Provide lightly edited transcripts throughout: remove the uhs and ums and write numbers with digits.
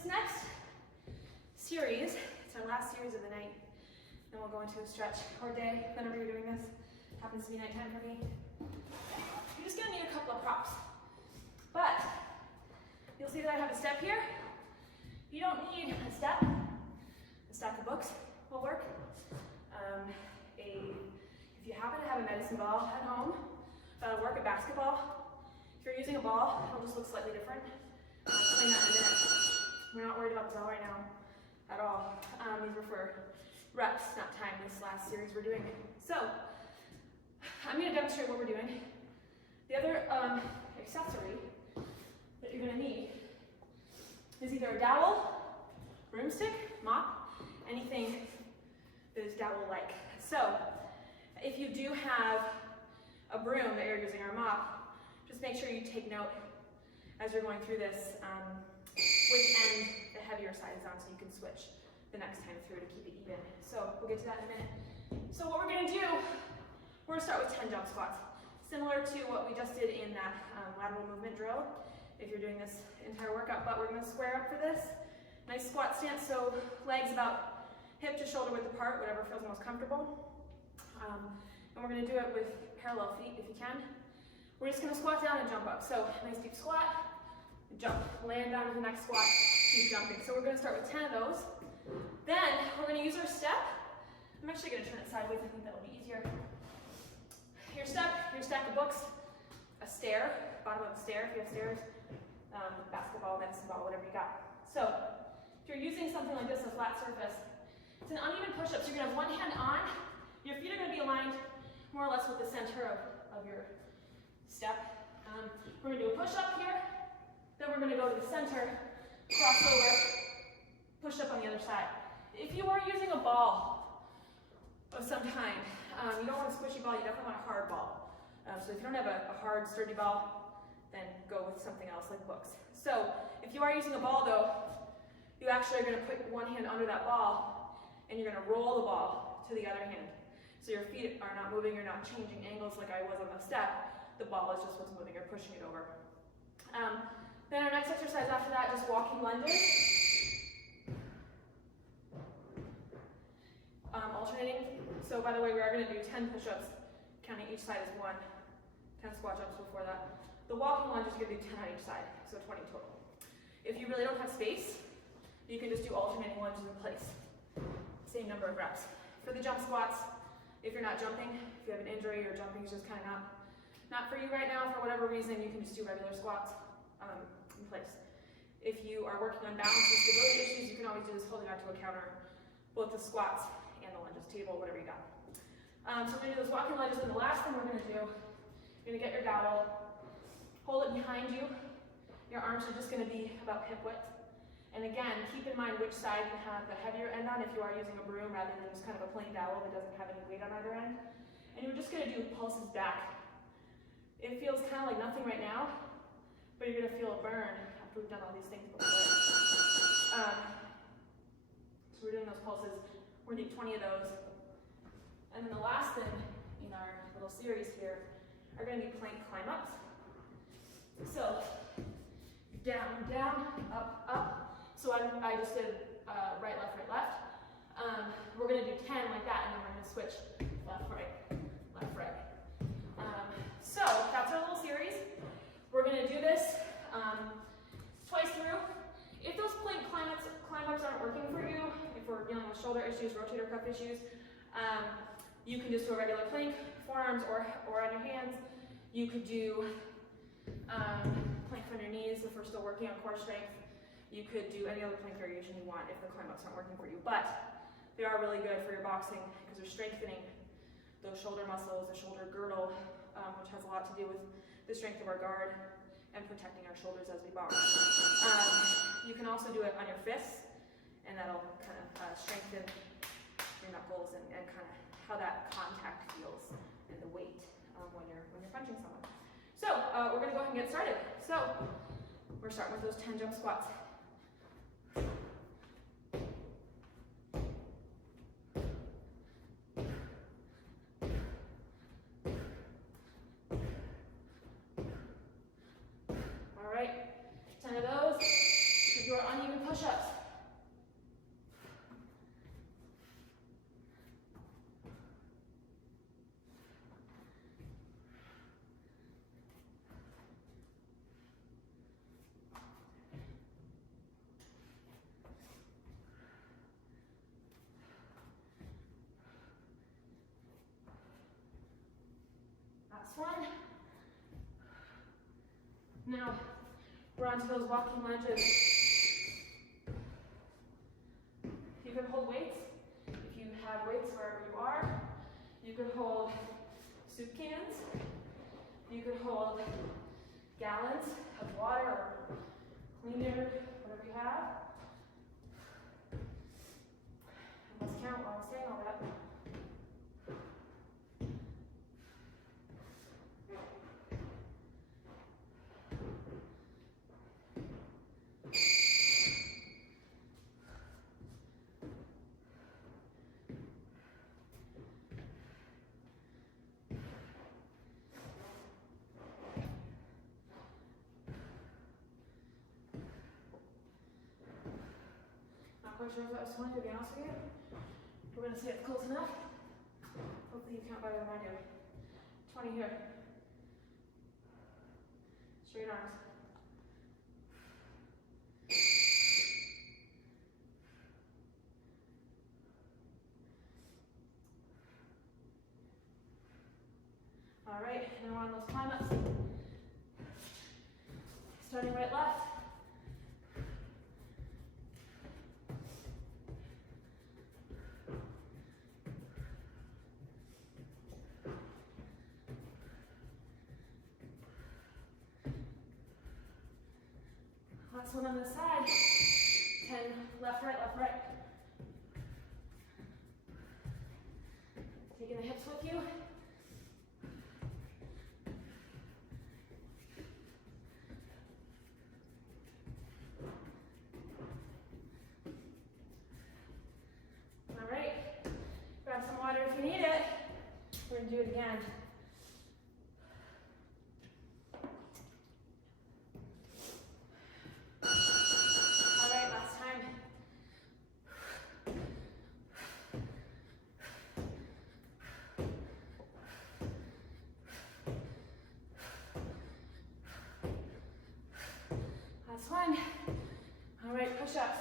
this next series, it's our last series of the night. Then we'll go into a stretch or day whenever you're doing this. Happens to be nighttime for me. You're just gonna need a couple of props. But you'll see that I have a step here. You don't need a step. A stack of books will work. If you happen to have a medicine ball at home, that'll work. A basketball. If you're using a ball, it'll just look slightly different. I'll explain that in a minute. We're not worried about the ball right now at all. These were for reps, not time, this last series we're doing. So, I'm going to demonstrate what we're doing. The other accessory that you're going to need is either a dowel, broomstick, mop, anything that is dowel-like. So, if you do have a broom that you're using or a mop, just make sure you take note as you're going through this which end the heavier side is on so you can switch the next time through to keep it even. So we'll get to that in a minute. So what we're going to do, we're going to start with 10 jump squats. Similar to what we just did in that lateral movement drill, if you're doing this entire workout, but we're going to square up for this. Nice squat stance, so legs about hip to shoulder width apart, whatever feels most comfortable. And we're going to do it with parallel feet if you can. We're just going to squat down and jump up. So nice deep squat, jump, land down to the next squat, keep jumping. So we're going to start with 10 of those. Then we're going to use our step. I'm actually going to turn it sideways. I think that'll be easier. Your step, your stack of books, a stair, bottom of the stair if you have stairs, basketball, medicine ball, whatever you got. So if you're using something like this, a flat surface, it's an uneven push-up. So you're going to have one hand on. Your feet are going to be aligned more or less with the center of your step. We're going to do a push-up here. Then we're going to go to the center, cross over, push up on the other side. If you are using a ball of some kind, you don't want a squishy ball, you definitely want a hard ball. So if you don't have a hard, sturdy ball, then go with something else like books. So if you are using a ball though, you actually are going to put one hand under that ball and you're going to roll the ball to the other hand. So your feet are not moving, you're not changing angles like I was on the step. The ball is just what's moving, you're pushing it over. Then our next exercise after that, just walking lunges. Alternating. So by the way, we are going to do 10 push-ups, counting each side as one. 10 squat jumps before that. The walking lunge is going to do 10 on each side, so 20 total. If you really don't have space, you can just do alternating lunges in place. Same number of reps. For the jump squats, if you're not jumping, if you have an injury or jumping is just kind of not for you right now, for whatever reason, you can just do regular squats in place. If you are working on balance and stability issues, you can always do this holding onto a counter, both the squats and the lunges, table, whatever you got. So we're going to do those walking lunges, and the last thing we're going to do, you're going to get your dowel, hold it behind you. Your arms are just going to be about hip width. And again, keep in mind which side you have the heavier end on if you are using a broom rather than just kind of a plain dowel that doesn't have any weight on either end. And you're just going to do pulses back. It feels kind of like nothing right now, but you're going to feel a burn after we've done all these things before. So we're doing those pulses. We're going to do 20 of those. And then the last thing in our little series here are going to be plank climb ups. So down, down, up, up. So I just did right, left, right, left. We're going to do 10 like that, and then we're going to switch left, right, left, right. So that's our little series. We're going to do this twice through. If those plank climb ups aren't working for you, if we're dealing with shoulder issues, rotator cuff issues, you can just do a regular plank, forearms or on your hands. You could do plank from your knees if we're still working on core strength. You could do any other plank variation you want if the climb ups aren't working for you. But they are really good for your boxing because they're strengthening those shoulder muscles, the shoulder girdle, which has a lot to do with the strength of our guard and protecting our shoulders as we box. You can also do it on your fists, and that'll kind of strengthen your knuckles and kind of how that contact feels and the weight when you're punching someone. So we're going to go ahead and get started. So we're starting with those 10 jump squats. All right, 10 of those. So do our uneven push-ups. one. Now, we're on to those walking lunges. You can hold weights. If you have weights wherever you are, you could hold soup cans. You could hold gallons of water or cleaner, whatever you have. Let's count while I'm saying all that. Not quite sure if that was 20 to be honest with you. We're going to see it's close enough. Hopefully you count better than I do. 20 here. Straight arms. All right, now we're on those climb ups. Starting right, left. Last one on this side. 10, left, right, left, right. Taking the hips with you. All right, grab some water if you need it. We're gonna do it again. One. All right, push-ups.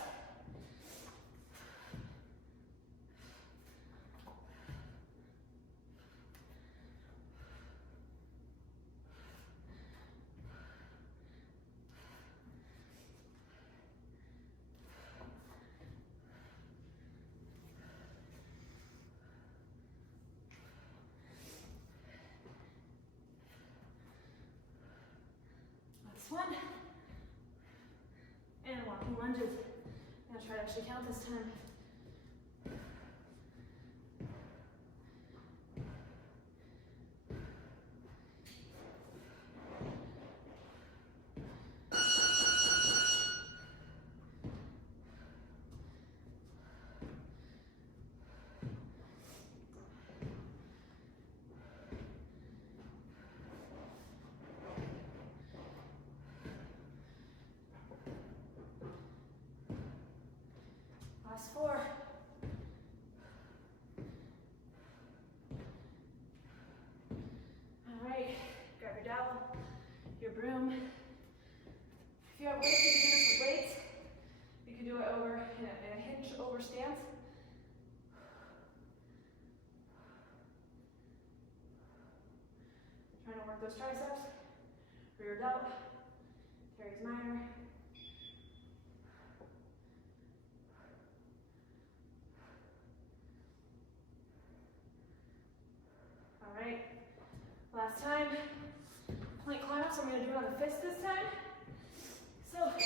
Last one. And walking lunges. I'm going to try to actually count this time. Last 4. All right, grab your dowel, your broom. If you have weights, you can do this with weights. You can do it over in a hinge over stance. Trying to work those triceps, rear delt, teres minor. All right, last time, plank climb up, so I'm going to do it on the fist this time. So, right, left.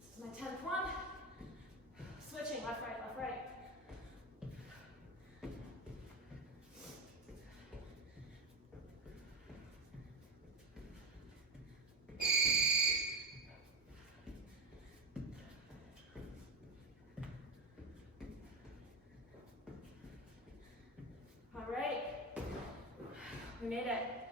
This is my 10th one. Switching, left, right, left, right. All right, we made it.